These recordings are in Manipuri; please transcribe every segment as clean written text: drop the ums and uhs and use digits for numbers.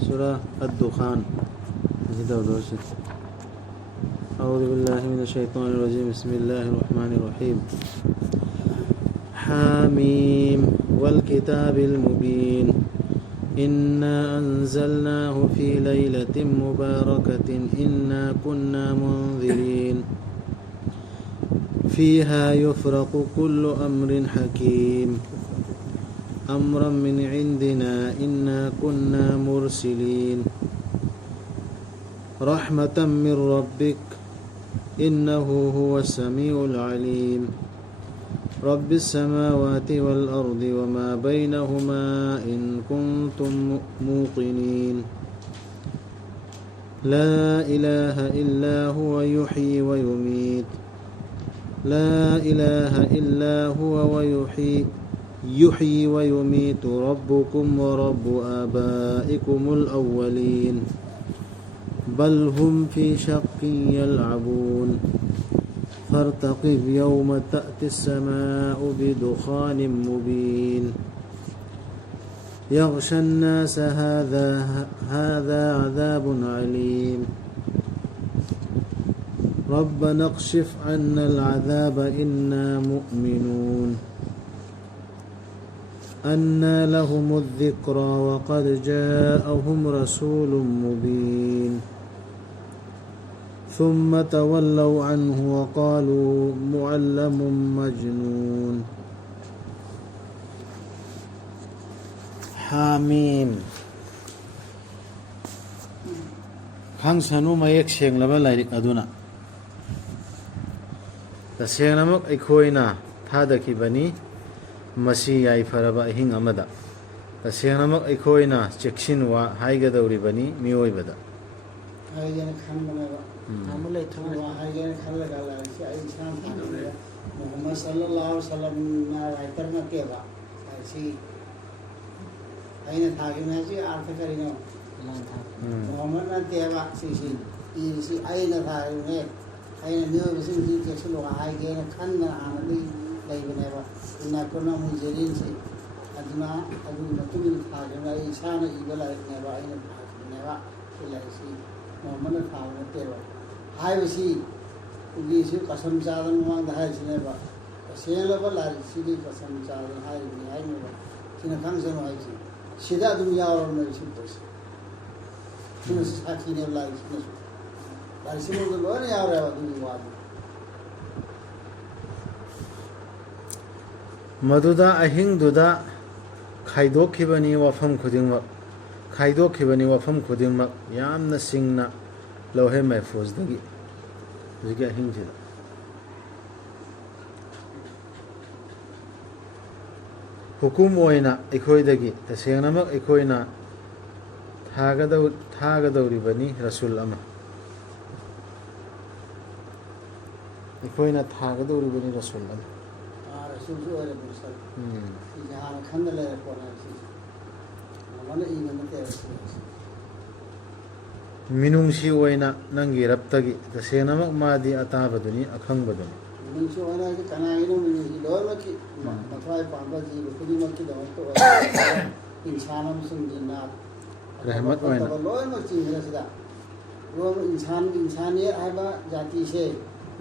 سورة الدخان. أعوذ بالله من الشيطان الرجيم. بسم الله الرحمن الرحيم. حاميم والكتاب المبين إنا أنزلناه في ليلة مباركة إنا كنا منذرين فيها يفرق كل أمر حكيم أمرا من عندنا إنا كنا مرسلين رحمة من ربك إنه هو السميع العليم رب السماوات والأرض وما بينهما إن كنتم موقنين لا إله إلا هو يحيي ويميت لا إله إلا هو يحيي ويميت ربكم ورب آبائكم الأولين بل هم في شق يلعبون فارتقب يوم تأتي السماء بدخان مبين يغشى الناس هذا عذاب عليم ربنا اكشف عنا العذاب إنا مؤمنون أنى لهم الذكرى وقد جاءهم رسول مبين ثم تولوا عنه وقالوا معلم مجنون حاميم خان سنو ما يكشين لبا لايريك أدونا تسيغنمك إخوينا ꯊꯥꯗꯈꯤ ꯕꯅꯤ ꯃꯁꯤ ꯌꯥꯏꯐꯔꯕ ꯑꯍꯤꯡ ꯑꯃꯗ ꯇꯁꯦꯡꯅꯃꯛ ꯑꯩꯈꯣꯏꯅ ꯆꯦꯛꯁꯤꯟꯋꯥ ꯍꯥꯏꯒꯗꯧꯔꯤꯕꯅꯤ ꯃꯤꯑꯣꯏꯕꯗ 하이게는 칸문에가 아무래 통화 하이게는 칼라갈라 시 상상이야 무함마드 살랄라후 살람나 라이터나 깨바 시 아이는 타기나지 아르카리노 무함마드나 깨바 시시 이시 아이는 타기네 아이는 녀 무슨 지 계속로 하이게는 칸나 아무리 레이브네바 이나 코나 무제린시 아드나 아두 맞투기 타기나 이사나 이발라네바 아이는 타기네바 일라시 मोहम्मद खान तेरो हाय वसी उगीसी कसम चादन मांग दहाय सिनेबा सेलबा लारी सिदी कसम चादन हाय नि हाय ने सिना खांसन हाय सि सिदा दुम यावर न सिपस सिना साथी ने लारी सिना लारी सिनो द लोने यावर या दुम वाद मदुदा अहिंग दुदा खाइदोखिबनी वफम खुदिंगमक खाइदोखिबनी वफम खुदिंगमक यामना सिंगना लोहे महफूजदगी जिगे अहिंगजिदा हुकुम ओइना अखोइदगी तसेंगनमक अखोइना थागदौरिबनी रसूल अमा अखोइना थागदौरिबनी रसूल अमा रसूल जो है मुसल जहां खंड ले कोना सी mana ina mate minungsi oina nangi raptagi tasenamak madi atabaduni akhangabaduni minungsi oina ki kanaino minungsi loraki mathai pamba ji kudi makki dawato insanam sungina rahmat oina loino chingila sida ro insaniya aba jati se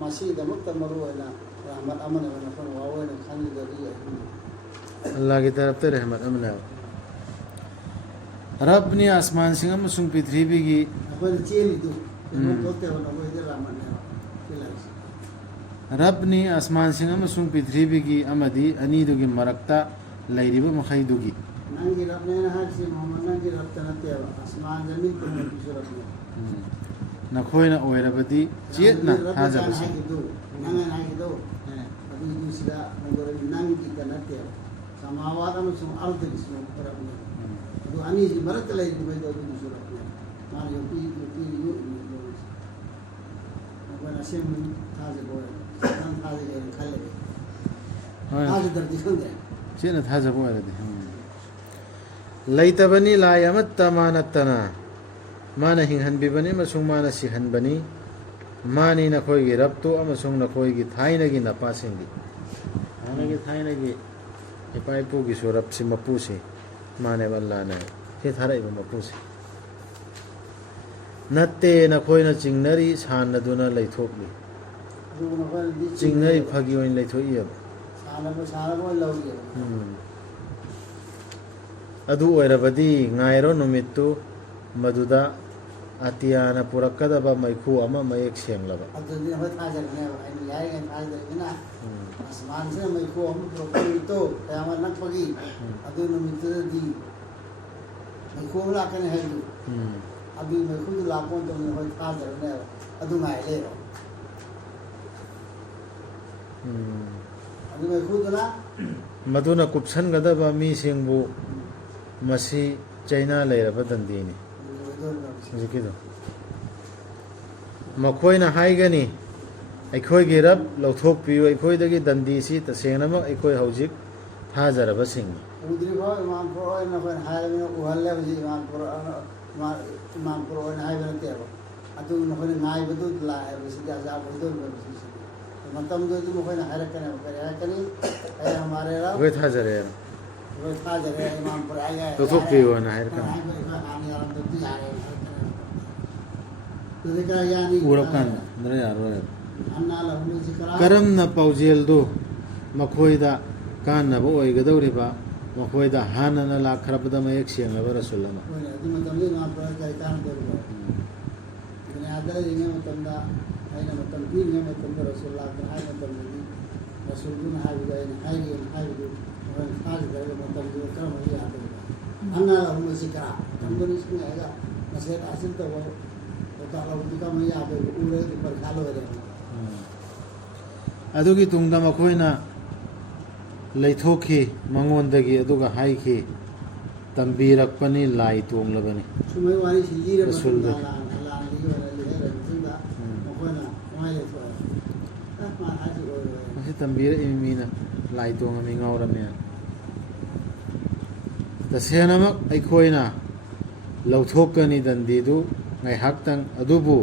masi damak tamaru oina rahmat amana na kon wawana khani dadi Allah ki taraf te rahmat amna रब ने आसमान सिंह अमसुंग पृथ्वी की रब ने आसमान सिंह अमसुंग पृथ्वी की अमदी अनीदुगी मरक्ता लैरिब मखैदुगी नंगी रब ने हासी मोहम्मद नंगी रब तनते आसमान जमीन को सुरत नखोइना ओइरबदी चेतना थाजबसी नंगा नागिदो अभी दूसरा नंगर नंगी तनते समावाद अमसुंग अर्ध बिस्म रब ने तो ani ji marat lai di bai do di surat ne ma yo pi yo ba na sem tha je bo nan tha je khale ha je dar di khande chena tha je bo ara de laitabani la yamatta manatana mana hinghan bibani masung mana sihan bani mani na khoi gi rabto amasung na khoi gi thaina gi na pasingi ana gi thaina gi ipai pu gi surap si mapu si माने वाला ने फिर थारा इबो मपुसे नत्ते नखोइना चिंगनरी सानदुना लैथोकली ꯑꯗꯨꯒ ꯃꯈꯣꯏꯅꯗꯤ चिंगनरी फगी ओइन लैथोइयब ꯁꯥꯟꯅꯕ ꯑꯣꯏꯅ ꯂꯧꯒꯦꯕ अदु ओइरबदी ngairo numittu maduda atiyana purakadaba maikhu ama mayek senglaba ꯑꯗꯨꯗꯤ ꯑꯩꯈꯣꯏ ꯊꯥꯖꯔꯅꯦꯕ ꯑꯩꯅ ꯌꯥꯔꯤꯉꯩ ꯊꯥꯖꯔꯤꯅꯤꯅ ꯑꯁꯃꯥꯟꯁꯤꯅ ꯃꯩꯈꯨ ꯑꯃ ꯄꯨꯔꯛꯄ ꯅꯨꯃꯤꯠꯇꯣ ꯀꯌꯥꯝ ꯅꯛꯄꯒꯤ ꯑꯗꯨ ꯅꯨꯃꯤꯠꯇꯨꯗꯗꯤ ꯃꯩꯈꯨ ꯑꯃ ꯂꯥꯛꯀꯅꯤ ꯍꯥꯏꯕꯗꯨ ꯑꯗꯨꯒꯤ ꯃꯩꯈꯨꯗꯨ ꯂꯥꯛꯄ ꯃꯇꯝꯗ ꯑꯩꯈꯣꯏ ꯊꯥꯖꯔꯅꯦꯕ ꯑꯗꯨ ꯉꯥꯏ ꯂꯩꯔꯣ ꯑꯗꯨ ꯃꯩꯈꯨꯗꯨꯅ मधुना कुपसनगदबा मीसिंगबु मसी चाइना लेरबा दंदीनी हजिकिदो मखोइना हाइगनी अखोइगी रब लौथोकपियु अखोइदगी दंदीसी तसेंगनमक अखोइ हौजिक थाजरबा सिंग उद्रिफा इमामपुर ओइना अखोइ हाइबना उहल्ले हजि इमामपुर ओइना हाइबना तेबा अदु नखोइना नाइबदु लाइबसिदि अजाब होइदो मतमदु मखोइना हाइरकने करे हाइकनी ay हमारे रब वे थाजरे वो थाजरे इमामपुर आया लौथोकपियु ना हाइरकन उरकन दरे यारो करमना पाउजेलदो मखोइदा कानबो ओइगदौरिबा मखोइदा हानना लाखरबदा मयक सेंगलबा रसुलमा अदु मतमदि इमामपुर काय कान दरबा दुनियादा रिंगे मतमदा ayna matam pinga matam rasulullah kan hay matam ni rasulun habiga ayna hayri wan khaj daga matam ni karam hi ade anna lahum zikra tambani isme ayga maset asin to wo ta la udika mai ade ure di par khalo ere adugi tungda makhoina leithokhi mangondagi aduga haikhi tambirakpani lai tonglabani sumai wani sijira rasulda tambira imina lai tonga mi ngauramya tasenamak aikoina lauthokani dandidu ngai haktang adubu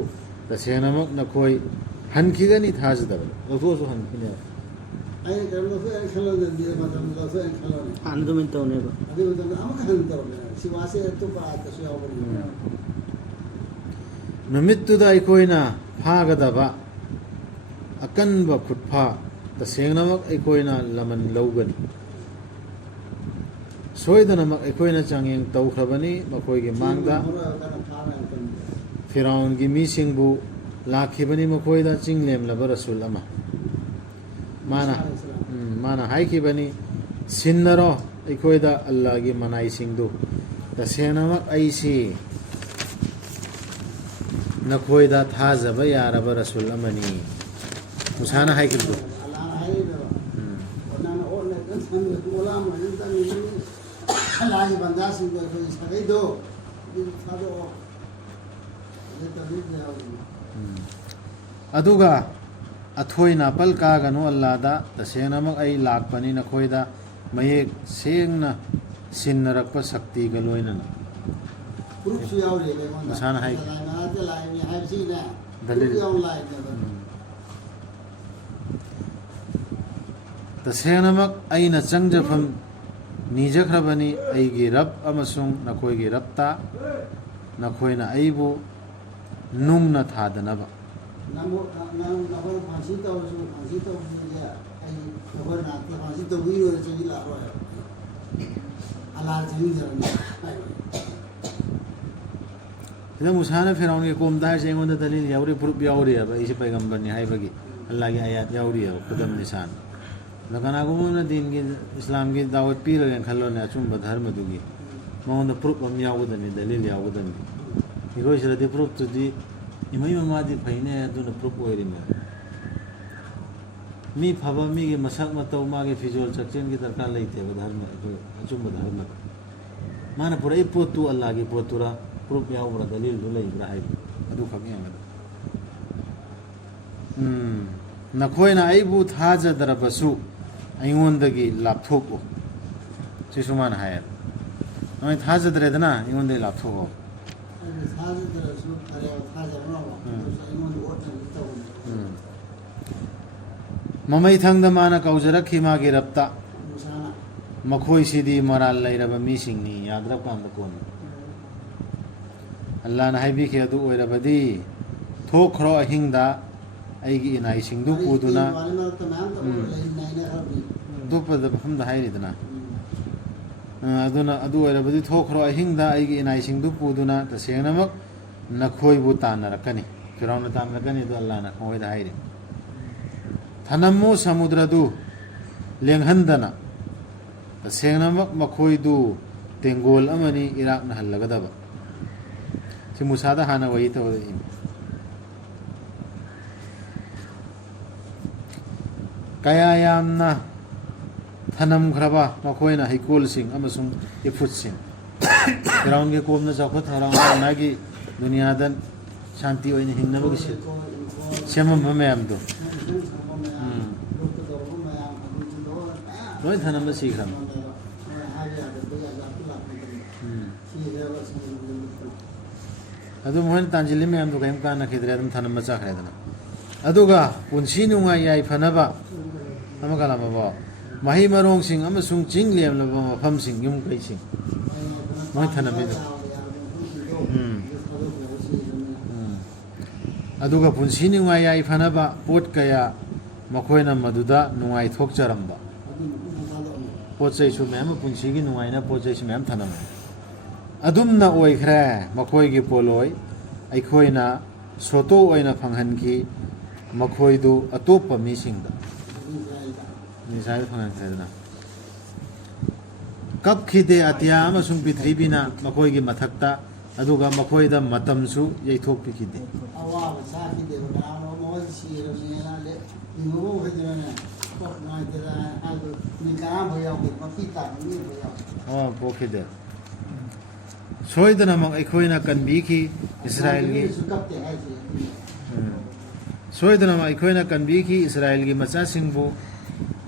tasenamak nakoi hankigani thajadaba lauthosu hankine ai karam so ai khalo dandira matam so ai khalo ne andu min tone ba adu dan amaka han tarne siwase to pa ta so yawbani numittuda aikoina phagadaba akanba khutpha तसेंगनमक अखोइना लमन लौगनी सोइदनमक अखोइना चांगेंग तौखरबनी मखोइगे मांगदा फिरौन की मीसिंगबु लाखिबनी मखोइदा चिंगलेमलब रसूल अमा माना हाइखिबनी सिन्नरो अखोइदा अल्लाह की मनाई सिंगदु तसेंगनमक अइसी नखोइदा थाजब यारब रसूल अमनी मुसाना हाइखिबु लाज बंदा सिंह को सगै दो फादो ये तभी जाओ अदुगा अथोइना पल कागनो अल्लादा तसेनमक आई लाखपनी नखोइदा मयेक सेंगना सिन्नरप शक्ति गलोइनन प्रूफ सु याव रे ले कोन मसाना हाइ नाते लाई मी हाइ सी ना दलिल याव लाई तसेनमक आइना चंगजफम निजखरबनी आइगी रब अमसुंग नखोइगी रबता नखोइना आइबु नुंगना थादनबा नमो नमो फांसी तो जे आई नखोर ना फांसी तो हुई रो चली ला रो अल्लाह जमी जरने इदा मुसाना फिरौन के कोमदा है जेंगोंदा दलील यावरी प्रूफ यावरी अब इसे पैगंबर ने हाइबगी अल्लाह की आयत यावरी है खुदम निशान लकनागुमना दिन की इस्लाम की दावत पी रहे खलो ने अचुंब धर्म दुगी मौन प्रूफ हम यावदनी दलील यावदनी इगोय सरदी प्रूफ तुदी इमई ममादी फैने अदुन प्रूफ ओइरिमे मी फबा मी के मसक मतौ मागे फिजोल चक्चेन की दरकार लेते धर्म अचुंब धर्म माना पुरै पोतु अल्लाह की पोतुरा प्रूफ यावरा दलील दु लेब्रा हाइ अदु खबियंग नखोइना आइबु थाजदरबसु अइंगोंदगी लापथोको सिसुमान हायर नोय थाजदरेदना अइंगोंदे लापथोको साज तरह सु करे थाजरनो इमोन ओटन तो ममई थंगदा माना कौजरखि मागे रप्ता मुसाना मखोई सिदी मराल लैरब मीसिंगनी यादरब काम कोन ꯑꯜꯂꯥꯍꯅ ꯍꯥꯏꯕꯤꯈꯤ ꯑꯗꯨ ꯑꯣꯏꯔꯕꯗꯤ ꯊꯣꯛꯈ꯭ꯔꯣ ꯑꯍꯤꯡꯗ ꯑꯩꯒꯤ ꯏꯅꯥꯏꯁꯤꯡꯗꯨ ꯄꯨꯗꯨꯅ ꯑꯇꯣꯞꯄꯗ ꯃꯐꯝꯗ ꯍꯥꯏꯔꯤꯗꯅ ꯑꯗꯨꯅ ꯑꯗꯨ ꯑꯣꯏꯔꯕꯗꯤ ꯊꯣꯛꯈ꯭ꯔꯣ ꯑꯍꯤꯡꯗ ꯑꯩꯒꯤ ꯏꯅꯥꯏꯁꯤꯡꯗꯨ ꯄꯨꯗꯨꯅ ꯇꯁꯦꯡꯅꯃꯛ ꯅꯈꯣꯏꯕꯨ ꯇꯥꯟꯅꯔꯛꯀꯅꯤ ꯐꯤꯔꯥꯎꯅ ꯇꯥꯟꯅꯔꯛꯀꯅꯤ ꯑꯗꯨ ꯑꯜꯂꯥꯍꯅ ꯃꯣꯏꯗ ꯍꯥꯏꯔꯤ ꯊꯅꯝꯃꯨ ꯁꯃꯨꯗ꯭ꯔꯗꯨ ꯂꯦꯡꯍꯟꯗꯅ ꯇꯁꯦꯡꯅꯃꯛ ꯃꯈꯣꯏꯗꯨ ꯇꯦꯡꯒꯣꯜ ꯑꯃꯅꯤ ꯏꯔꯥꯛꯅꯍꯜꯂꯒꯗꯕ ꯁꯤ ꯃꯨꯁꯥꯗ ꯍꯥꯟꯅ ꯋꯥꯔꯤ ꯇꯧꯔꯛꯏ ꯀꯌꯥ ꯌꯥꯝꯅ ꯊꯅꯝꯈ꯭ꯔꯕ ꯃꯈꯣꯏꯅ ꯍꯩꯀꯣꯜꯁꯤꯡ ꯑꯃꯁꯨꯡ ꯏꯐꯨꯠꯁꯤꯡ ꯐꯤꯔꯥꯎꯟꯒꯤ ꯀꯣꯝꯅ ꯆꯥꯎꯈꯠ ꯊꯧꯔꯥꯡ ꯃꯥꯒꯤ ꯗꯨꯅꯤꯌꯥꯗ ꯁꯥꯟꯇꯤ ꯑꯣꯏꯅ ꯍꯤꯡꯅꯕꯒꯤ ꯁꯦꯝꯃꯝꯕ ꯃꯌꯥꯝꯗꯣ ꯂꯣꯏ ꯊꯅꯝꯕ ꯁꯤꯈ꯭ꯔꯕ ꯑꯗꯨ ꯃꯣꯏꯅ ꯇꯥꯟꯁꯤꯜꯂꯤ ꯃꯌꯥꯝꯗꯣ ꯀꯔꯤꯝ ꯀꯥꯟꯅꯈꯤꯗ꯭ꯔꯦ ꯑꯗꯨꯝ ꯊꯅꯝꯕ ꯆꯠꯈ꯭ꯔꯦꯗꯅ ꯑꯗꯨꯒ ꯄꯨꯟꯁꯤ ꯅꯨꯡꯉꯥꯏ ꯌꯥꯏꯐꯅꯕ ꯑꯃ ꯀꯂꯝꯕꯐꯥꯎ ꯃꯍꯩ ꯃꯔꯣꯡꯁꯤꯡ ꯑꯃꯁꯨꯡ ꯆꯤꯡ ꯂꯦꯝꯂꯕ ꯃꯐꯝꯁꯤꯡ ꯌꯨꯝ ꯀꯩꯁꯤꯡ ꯃꯣꯏ ꯊꯅꯝꯃꯤꯗꯣ ꯑꯗꯨꯒ ꯄꯨꯟꯁꯤ ꯅꯨꯡꯉꯥꯏ ꯌꯥꯏꯐꯅꯕ ꯄꯣꯠ ꯀꯌꯥ ꯃꯈꯣꯏꯅ ꯃꯗꯨꯗ ꯅꯨꯡꯉꯥꯏꯊꯣꯛꯆꯔꯝꯕ ꯄꯣꯠ ꯆꯩꯁꯨ ꯃꯌꯥꯝ ꯄꯨꯟꯁꯤꯒꯤ ꯅꯨꯡꯉꯥꯏꯅ ꯄꯣꯠ ꯆꯩꯁꯨ ꯃꯌꯥꯝ ꯊꯅꯝꯃꯤ ꯑꯗꯨꯝꯅ ꯑꯣꯏꯈ꯭ꯔꯦ ꯃꯈꯣꯏꯒꯤ ꯄꯣꯠꯂꯣꯏ ꯑꯩꯈꯣꯏꯅ ꯁꯣꯇꯣ ꯑꯣꯏꯅ ꯐꯪꯍꯟꯈꯤ ꯃꯈꯣꯏꯗꯨ ꯑꯇꯣꯞꯄ ꯃꯤꯁꯤꯡꯗ ꯃꯤꯁꯥꯏꯗ ꯐꯪꯍꯟꯈ꯭ꯔꯦꯗꯅ ꯀꯞꯈꯤꯗꯦ ꯑꯇꯤꯌꯥ ꯑꯃꯁꯨꯡ ꯄ꯭ꯔꯤꯊꯤꯕꯤꯅ ꯃꯈꯣꯏꯒꯤ ꯃꯊꯛꯇ ꯑꯗꯨꯒ ꯃꯈꯣꯏꯗ ꯃꯇꯝꯁꯨ ꯌꯩꯊꯣꯛꯄꯤꯈꯤꯗꯦ ꯑꯋꯥꯕ ꯆꯥꯈꯤꯗꯦꯕ ꯀꯅꯥꯅꯣ ꯃꯣꯏ ꯁꯤꯔꯕꯅꯦꯅ ꯍꯤꯡꯉꯨꯕ ꯃꯈꯩꯗꯨꯅꯅꯦ ꯀꯣꯛ ꯅꯨꯡꯉꯥꯏꯇꯦꯗ ꯍꯥꯏꯕ ꯃꯤ ꯀꯅꯥꯐꯥꯎ ꯌꯥꯎꯗꯦ ꯃꯄꯤ ꯇꯥꯕ ꯃꯤꯐꯥꯎ ꯌꯥꯎꯗꯦ ꯑꯋꯥꯕ ꯄꯣꯛꯈꯤꯗꯦ ꯁꯣꯏꯗꯅꯃꯛ ꯑꯩꯈꯣꯏꯅ ꯀꯟꯕꯤꯈꯤ ꯏꯁꯔꯥꯏꯜꯒꯤ ꯁꯣꯏꯗꯅꯃꯛ ꯑꯩꯈꯣꯏꯅ ꯀꯟꯕꯤꯈꯤ ꯏꯁꯔꯥꯏꯜꯒꯤ ꯃꯆꯥꯁꯤꯡꯕꯨ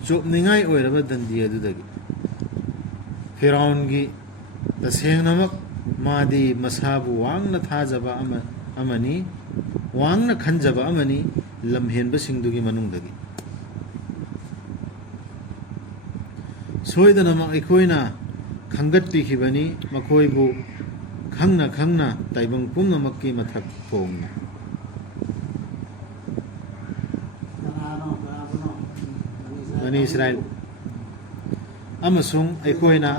ꯆꯣꯞꯅꯤꯡꯉꯥꯏ ꯑꯣꯏꯔꯕ ꯗꯟꯗꯤ ꯑꯗꯨꯗꯒꯤ ꯐꯤꯔꯥꯎꯟꯒꯤ ꯇꯁꯦꯡꯅꯃꯛ ꯃꯥꯗꯤ ꯃꯁꯥꯕꯨ ꯋꯥꯡꯅ ꯊꯥꯖꯕ ꯑꯃꯅꯤ ꯋꯥꯡꯅ ꯈꯟꯖꯕ ꯑꯃꯅꯤ ꯂꯝꯍꯦꯟꯕꯁꯤꯡꯗꯨꯒꯤ ꯃꯅꯨꯡꯗꯒꯤ ꯁꯣꯏꯗꯅꯃꯛ ꯑꯩꯈꯣꯏꯅ ꯈꯪꯒꯠꯄꯤꯈꯤꯕꯅꯤ ꯃꯈꯣꯏꯕꯨ ꯈꯪꯅ ꯈꯪꯅ ꯇꯥꯏꯕꯪ ꯄꯨꯝꯅꯃꯛꯀꯤ ꯃꯊꯛ ꯐꯣꯡꯅ ꯕꯅꯤ ꯏꯁꯔꯥꯏꯜ ꯑꯃꯁꯨꯡ ꯑꯩꯈꯣꯏꯅ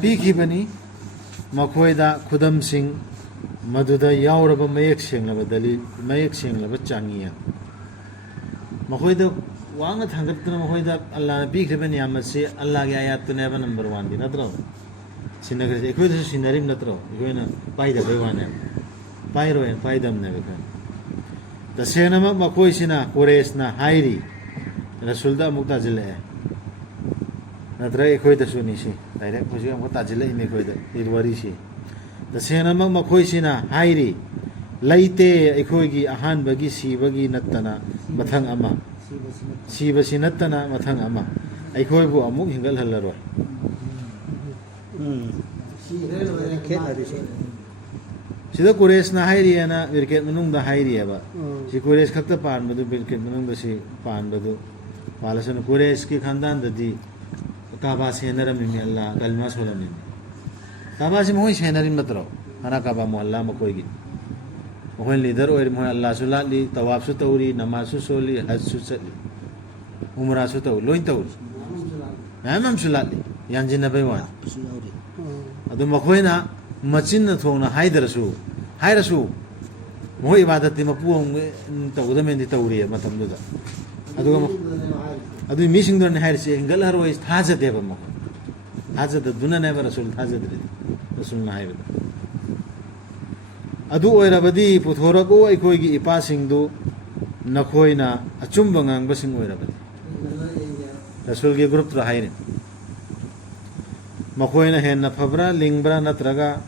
ꯄꯤꯈꯤꯕꯅꯤ ꯃꯈꯣꯏꯗ ꯈꯨꯗꯝꯁꯤꯡ ꯃꯗꯨꯗ ꯌꯥꯎꯔꯕ ꯃꯌꯦꯛ ꯁꯦꯡꯂꯕ ꯆꯥꯡꯌꯦꯡ ꯃꯈꯣꯏꯗ ꯋꯥꯡꯅ ꯊꯥꯡꯒꯠꯇꯨꯅ ꯃꯈꯣꯏꯗ ꯑꯜꯂꯥꯍꯅ ꯄꯤꯈ꯭ꯔꯤꯕ ꯅꯤꯌꯥꯝ ꯑꯁꯤ ꯑꯜꯂꯥꯍꯒꯤ ꯑꯌꯥꯠꯇꯨꯅꯦꯕ ꯅꯝꯕꯔ 1ꯗꯤ ꯅꯠꯇ꯭ꯔꯣ ꯁꯤꯟꯅꯈ꯭ꯔꯁꯦ ꯑꯩꯈꯣꯏꯗꯁꯨ ꯁꯤꯟꯅꯔꯤꯕ ꯅꯠꯇ꯭ꯔꯣ ꯑꯩꯈꯣꯏꯅ ꯄꯥꯏꯗꯕꯩ ꯋꯥꯅꯦꯕ ꯄꯥꯏꯔꯣꯏꯅ ꯄꯥꯏꯗꯕꯅꯦꯕ ꯑꯩꯈꯣꯏꯅ ꯇꯁꯦꯡꯅꯃꯛ ꯃꯈꯣꯏꯁꯤꯅ ꯀꯣꯔꯦꯁꯅ ꯍꯥꯏꯔꯤ ꯔꯁꯨꯜꯗ ꯑꯃꯨꯛ ꯇꯥꯁꯤꯜꯂꯛꯑꯦ ꯅꯠꯇ꯭ꯔꯒ ꯑꯩꯈꯣꯏꯗꯁꯨꯅꯤ ꯁꯤ ꯗꯥꯏꯔꯦꯛ ꯍꯧꯖꯤꯛ ꯑꯃꯨꯛ ꯇꯥꯁꯤꯜꯂꯛꯏꯅꯤ ꯑꯩꯈꯣꯏꯗ ꯋꯥꯔꯤꯁꯤ ꯇꯁꯦꯡꯅꯃꯛ ꯃꯈꯣꯏꯁꯤꯅ ꯍꯥꯏꯔꯤ ꯂꯩꯇꯦ ꯑꯩꯈꯣꯏꯒꯤ ꯑꯍꯥꯟꯕꯒꯤ ꯁꯤꯕꯒꯤ ꯅꯠꯇꯅ ꯃꯊꯪ ꯑꯃ ꯁꯤꯕꯁꯤ ꯅꯠꯇꯅ ꯃꯊꯪ ꯑꯃ ꯑꯩꯈꯣꯏꯕꯨ ꯑꯃꯨꯛ ꯍꯤꯡꯒꯠꯍꯜꯂꯔꯣꯏ ꯁꯤꯗ ꯀꯨꯔꯦꯁꯅ ꯍꯥꯏꯔꯤꯑꯅ ꯕꯤꯔꯀꯦꯠ ꯃꯅꯨꯡꯗ ꯍꯥꯏꯔꯤꯑꯕ ꯁꯤ ꯀꯨꯔꯦꯁ ꯈꯛꯇ ꯄꯥꯟꯕꯗꯨ ꯕꯤꯔꯀꯦꯠ ꯃꯅꯨꯡꯗ ꯁꯤ ꯄꯥꯟꯕꯗꯨ ꯄꯥꯜꯂꯁꯨꯅ ꯀꯨꯔꯦꯁꯀꯤ ꯈꯥꯟꯗꯥꯟꯗꯗꯤ ꯀꯥꯕꯥ ꯁꯦꯟꯅꯔꯝꯃꯤꯃꯤ ꯑꯜꯂꯥ ꯀꯜꯃꯥ ꯁꯣꯜꯂꯝꯃꯤꯃꯤ ꯀꯥꯕꯥꯁꯤ ꯃꯈꯣꯏ ꯁꯦꯟꯅꯔꯤ ꯅꯠꯇ꯭ꯔꯣ ꯍꯥꯟꯅ ꯀꯥꯕꯥ ꯃꯣꯍꯜꯂꯥ ꯃꯈꯣꯏꯒꯤ ꯃꯈꯣꯏ ꯂꯤꯗꯔ ꯑꯣꯏꯔꯤ ꯃꯈꯣꯏ ꯑꯜꯂꯥꯍꯁꯨ ꯂꯥꯠꯂꯤ ꯇꯋꯥꯞꯁꯨ ꯇꯧꯔꯤ ꯅꯃꯥꯖꯁꯨ ꯁꯣꯜꯂꯤ ꯍꯖꯁꯨ ꯆꯠꯂꯤ ꯎꯃꯔꯥꯁꯨ ꯇꯧꯔꯤ ꯂꯣꯏ ꯇꯧꯔꯤ ꯃꯌꯥꯝ ꯑꯃꯁꯨ ꯂꯥꯠꯂꯤ ꯌꯥꯟꯁꯤꯟꯅꯕꯩ ꯋꯥꯅꯤ ꯑꯗꯨ ꯃꯈꯣꯏꯅ ꯃꯆꯤꯟꯅ ꯊꯣꯡꯅ ꯍꯥꯏꯔꯁꯨ ꯃꯈꯣꯏ ꯏꯕꯥꯗꯠꯇꯤ ꯃꯄꯨ ꯑꯃ ꯇꯧꯒꯗꯕꯅꯤ ꯇꯧꯔꯤꯑꯕ ꯃꯇꯝꯗꯨꯗ ꯑꯗꯨꯒ ꯑꯗꯨꯒꯤ ꯃꯤꯁꯤꯡꯗꯨꯅ ꯍꯥꯏꯔꯤꯁꯦ ꯍꯤꯡꯒꯠꯍꯜꯂꯔꯣꯏ ꯊꯥꯖꯗꯦꯕ ꯃꯈꯣꯏ ꯊꯥꯖꯗꯗꯨꯅꯅꯦꯕ ꯔꯁꯨꯜ ꯊꯥꯖꯗ꯭ꯔꯤꯗꯤ ꯔꯁꯨꯜꯅ ꯍꯥꯏꯕꯗ ꯑꯗꯨ ꯑꯣꯏꯔꯕꯗꯤ ꯄꯨꯊꯣꯔꯛꯎ ꯑꯩꯈꯣꯏꯒꯤ ꯏꯄꯥꯁꯤꯡꯗꯨ ꯅꯈꯣꯏꯅ ꯑꯆꯨꯝꯕ ꯉꯥꯡꯕꯁꯤꯡ ꯑꯣꯏꯔꯕꯗꯤ ꯔꯁꯨꯜꯒꯤ ꯒ꯭ꯔꯨꯞꯇꯨꯗ ꯍꯥꯏꯔꯤ ꯃꯈꯣꯏꯅ ꯍꯦꯟꯅ ꯐꯕ꯭ꯔꯥ ꯂꯤꯡꯕ꯭ꯔꯥ ꯅꯠꯇ꯭ꯔꯒ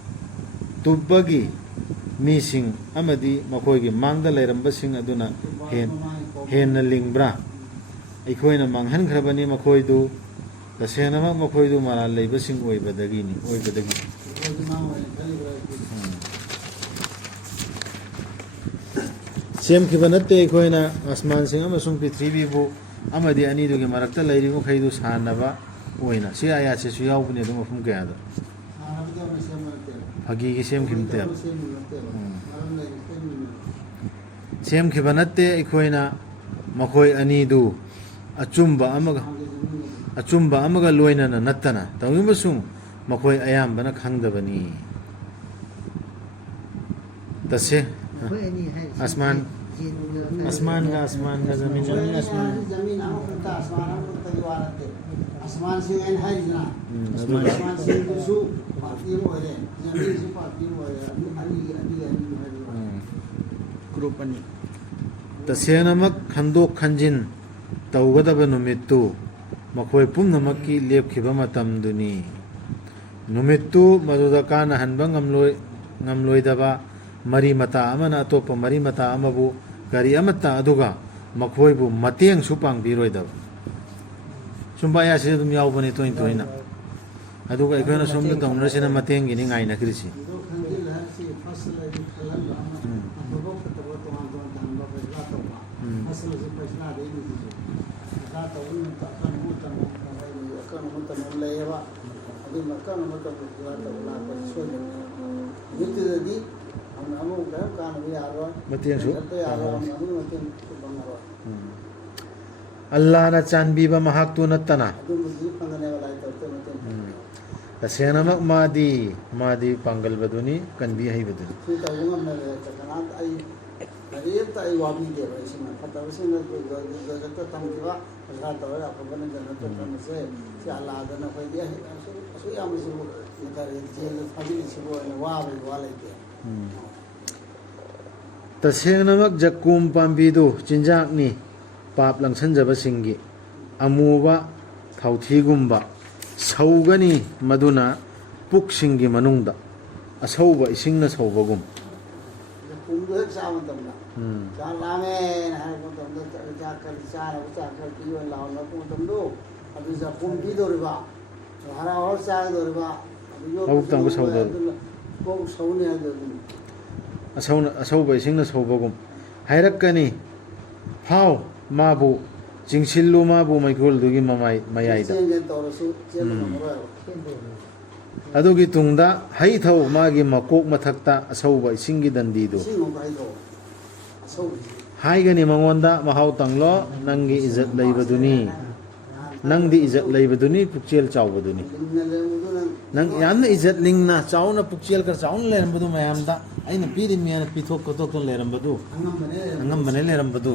ꯇꯨꯞꯄꯒꯤ ꯃꯤꯁꯤꯡ ꯑꯃꯗꯤ ꯃꯈꯣꯏꯒꯤ ꯃꯥꯡꯗ ꯂꯩꯔꯝꯕꯁꯤꯡ ꯑꯗꯨꯅ ꯍꯦꯟꯅ ꯂꯤꯡꯕ꯭ꯔꯥ ꯑꯩꯈꯣꯏꯅ ꯃꯥꯡꯍꯟꯈ꯭ꯔꯕꯅꯤ ꯃꯈꯣꯏꯗꯨ ꯇꯁꯦꯡꯅꯃꯛ ꯃꯈꯣꯏꯗꯨ ꯃꯔꯥꯜ ꯂꯩꯕꯁꯤꯡ ꯑꯣꯏꯕꯗꯒꯤ ꯁꯦꯝꯈꯤꯕ ꯅꯠꯇꯦ ꯑꯩꯈꯣꯏꯅ ꯑꯁꯃꯥꯟꯁꯤꯡ ꯑꯃꯁꯨꯡ ꯄ꯭ꯔꯤꯊꯤꯕꯤꯕꯨ ꯑꯃꯗꯤ ꯑꯅꯤꯗꯨꯒꯤ ꯃꯔꯛꯇ ꯂꯩꯔꯤꯕ ꯃꯈꯩꯗꯨ ꯁꯥꯟꯅꯕ ꯑꯣꯏꯅ ꯁꯤ ꯑꯌꯥꯠꯁꯤꯁꯨ ꯌꯥꯎꯕꯅꯤ ꯑꯗꯨꯝ ꯃꯐꯝ ꯀꯌꯥꯗ ꯐꯥꯒꯤꯒꯤ ꯁꯦꯝꯈꯤꯕ ꯅꯠꯇꯦ ꯁꯦꯝꯈꯤꯕ ꯁꯦꯝꯈꯤꯕ ꯅꯠꯇꯦ ꯑꯩꯈꯣꯏꯅ ꯃꯈꯣꯏ ꯑꯅꯤꯗꯨ ꯑꯆꯨꯝꯕ ꯑꯃꯒ ꯂꯣꯏꯅꯅ ꯅꯠꯇꯅ ꯇꯧꯏꯃꯁꯨꯡ ꯃꯈꯣꯏ ꯑꯌꯥꯝꯕꯅ ꯈꯪꯗꯕꯅꯤ तसे आसमान आसमान का जमीन जमीन जमीन आसमान से है ना आसमान से सु पार्टी होरे जमीन से पार्टी होरे अली अली अली ग्रुप अनि तसेनमक खंदोक खंजिन तौगदब नुमित्तु मखोय पुम्नमक्की लेपखिबा मतमदुनी नुमित्तु मदुदा काना हनबा ngamloidaba mari mata amana atopa mari mata amabu gari amata aduga makhoibu mateng su pangbiroidaba sumba ya se dum yaubani toin toina aduga ikona sumda tongresina mateng gini ngaina krisi Allah na chanbiba mahaktu natana tasenamak madi panggal baduni kanbi hai baduni tasenamak jakum pambidu chinjakni pap langsanjabasingi amuba thauthigumba saugani maduna puksingi manungda asauba isingna saubagum asauba isingna saubagum hairakani hau mabu jingsillu mabu maikul dugi mayaida adugi tungda hai thau magi makok mathakta asauba isingi dandidu haigani mangonda mahau tanglo nangi izat leibaduni nangdi izat leibaduni pukchel chawbaduni nang yamna izat lingna chawna pukchel ka chawna lerambadu mayamda aina piri miyana pithok kotok ton lerambadu angam bane lerambadu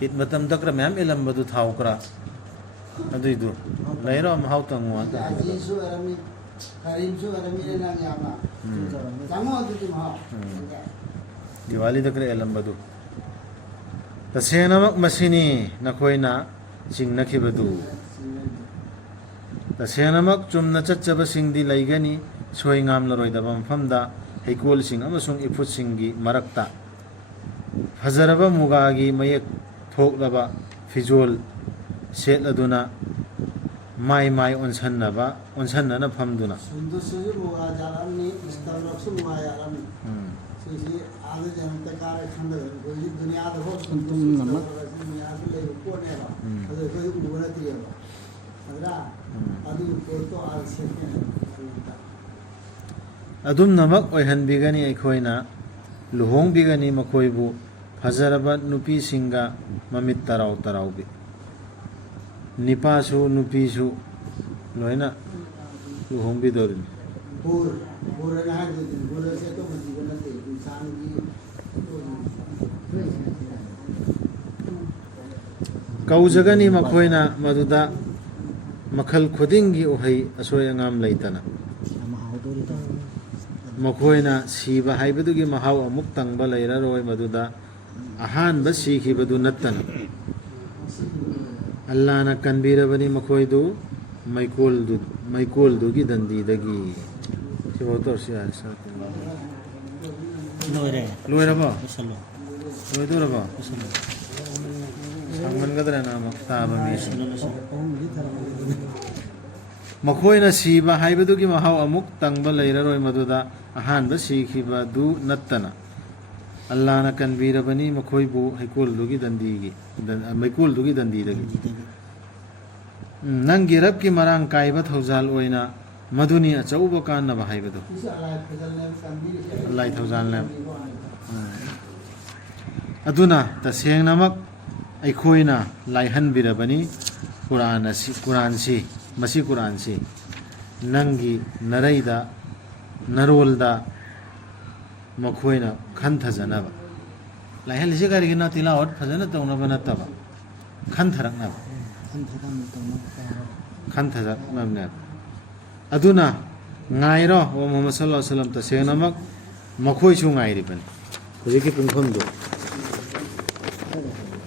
it matam dakra mayam elambadu thawkra aduidu leiro mahau tangwa Diwali dakre elambadu tasenamak masini nakhoina chingnakibadu tasenamak chumna chachaba singdi laigani soingam laroidaba mafamda heikol sing amasung ifut singi marakta fajaraba mugagi mayek thoklaba fijol setladuna mai onsannana famduna adum namak oihanbigani aikhoina luhongbigani makhoibu fajaraba nupi singa mamit tarau taraubi nipasu nupisu loina luhongbidorni kaujagani makhoina maduda makhal khudingi ohai asoi angam leitana makhoina siba haibadugi mahau amuk tangba leiraroi maduda ahanba sikhibadu nattana Allah na kanbirabani makhoidu maikol dugi dandidagi si motor si Alsa loiraba loiduraba sangman kadra na maktaba misu makhoina siba haibadugi mahau amuk tangba leiraroi maduda ahanba sikhibadu nattana Allah na kanbirabani makhoibu haikol dugi dandigi maikol dugi dandidagi nangi rabki marang kaiba thaujal oina ꯃꯗꯨꯅꯤ ꯑꯆꯧꯕ ꯀꯥꯟꯅꯕ ꯍꯥꯏꯕꯗꯨ ꯁꯤꯁꯨ ꯑꯂꯥꯏ ꯐꯖꯜꯅꯦ ꯇꯝꯕꯤꯔꯤꯁꯦ ꯑꯂꯥꯏ ꯊꯧꯖꯥꯜꯅꯦ ꯑꯗꯨꯅ ꯇꯁꯦꯡꯅꯃꯛ ꯑꯩꯈꯣꯏꯅ ꯂꯥꯏꯍꯟꯕꯤꯔꯕꯅꯤ ꯀꯨꯔꯥꯟꯁꯤ ꯃꯁꯤ ꯀꯨꯔꯥꯟꯁꯤ ꯅꯪꯒꯤ ꯅꯔꯩꯗ ꯅꯔꯣꯜꯗ ꯃꯈꯣꯏꯅ ꯈꯟꯊꯖꯅꯕ ꯂꯥꯏꯍꯜꯂꯤꯁꯤ ꯀꯔꯤꯒꯤꯅꯣ ꯇꯤꯂꯥꯋꯠ ꯐꯖꯅ ꯇꯧꯅꯕ ꯅꯠꯇꯕ ꯈꯟꯊꯔꯛꯅꯕ ꯈꯟꯊꯔꯛꯅꯕꯅꯦꯕ ꯑꯗꯨꯅ ꯉꯥꯏꯔꯣ ꯋꯥ ꯃꯨꯍꯝꯃꯗ ꯁꯜꯂꯜꯂꯥꯍꯨ ꯑꯂꯩꯍꯤ ꯋꯁꯜꯂꯝ ꯇꯁꯦꯡꯅꯃꯛ ꯃꯈꯣꯏꯁꯨ ꯉꯥꯏꯔꯤꯕꯅꯤ ꯍꯧꯖꯤꯛꯀꯤ ꯄꯨꯡꯐꯝꯗꯨ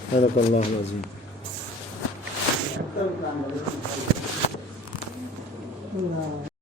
ꯁꯗꯀꯜꯂꯥꯍꯨꯜ ꯑꯖꯤꯝ